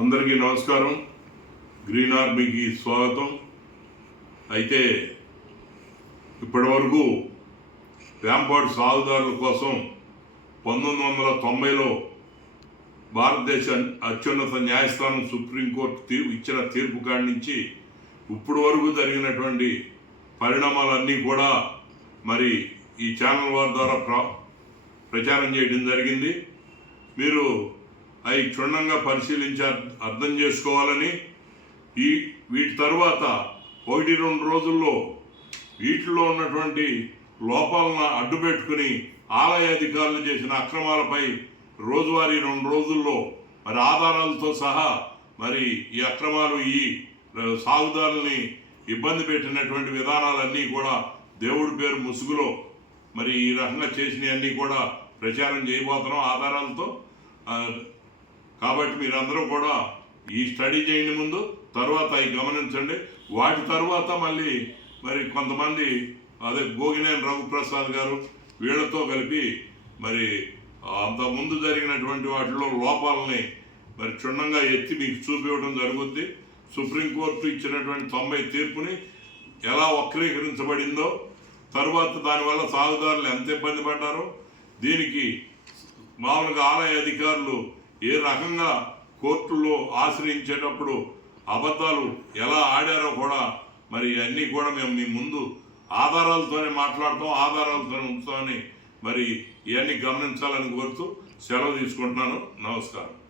అందరికీ నమస్కారం. గ్రీన్ ఆర్మీకి స్వాగతం. అయితే ఇప్పటివరకు వేంపాడు సాగుదారుల కోసం 1990లో భారతదేశ అత్యున్నత న్యాయస్థానం సుప్రీంకోర్టు ఇచ్చిన తీర్పు కాడి నుంచి ఇప్పుడు వరకు జరిగినటువంటి పరిణామాలన్నీ కూడా మరి ఈ ఛానల్ వారి ద్వారా ప్రచారం చేయడం జరిగింది. మీరు అవి క్షుణ్ణంగా పరిశీలించి అర్థం చేసుకోవాలని, వీటి తర్వాత 1-2 రోజుల్లో వీటిలో ఉన్నటువంటి లోపాలను అడ్డుపెట్టుకుని ఆలయ అధికారులు చేసిన అక్రమాలపై రోజువారీ 2 రోజుల్లో మరి ఆధారాలతో సహా మరి ఈ అక్రమాలు ఈ సాగుదారుల్ని ఇబ్బంది పెట్టినటువంటి విధానాలన్నీ కూడా దేవుడి పేరు ముసుగులో మరి ఈ రకంగా చేసినవన్నీ కూడా ప్రచారం చేయబోతున్నాం ఆధారాలతో. కాబట్టి మీరందరూ కూడా ఈ స్టడీ చేయండి ముందు, తర్వాత అవి గమనించండి. వాటి తర్వాత మళ్ళీ మరి కొంతమంది అదే గోగినేని రఘుప్రసాద్ గారు వీళ్లతో కలిపి మరి అంత ముందు జరిగినటువంటి వాటిలో లోపాలని మరి క్షుణ్ణంగా ఎత్తి మీకు చూపివ్వడం జరుగుద్ది. సుప్రీంకోర్టు ఇచ్చినటువంటి 90 తీర్పుని ఎలా వక్రీకరించబడిందో, తరువాత దానివల్ల సాగుదారులు ఎంత ఇబ్బంది పడ్డారో, దీనికి మామూలుగా ఆలయ అధికారులు ఏ రకంగా కోర్టులో ఆశ్రయించేటప్పుడు అబద్ధాలు ఎలా ఆడారో కూడా మరి అన్నీ కూడా మేము మీ ముందు ఆధారాలతోనే మాట్లాడతాం, ఆధారాలతోనే ఉంచుతామని మరి ఇవన్నీ గమనించాలని కోరుతూ సెలవు తీసుకుంటున్నాను. నమస్కారం.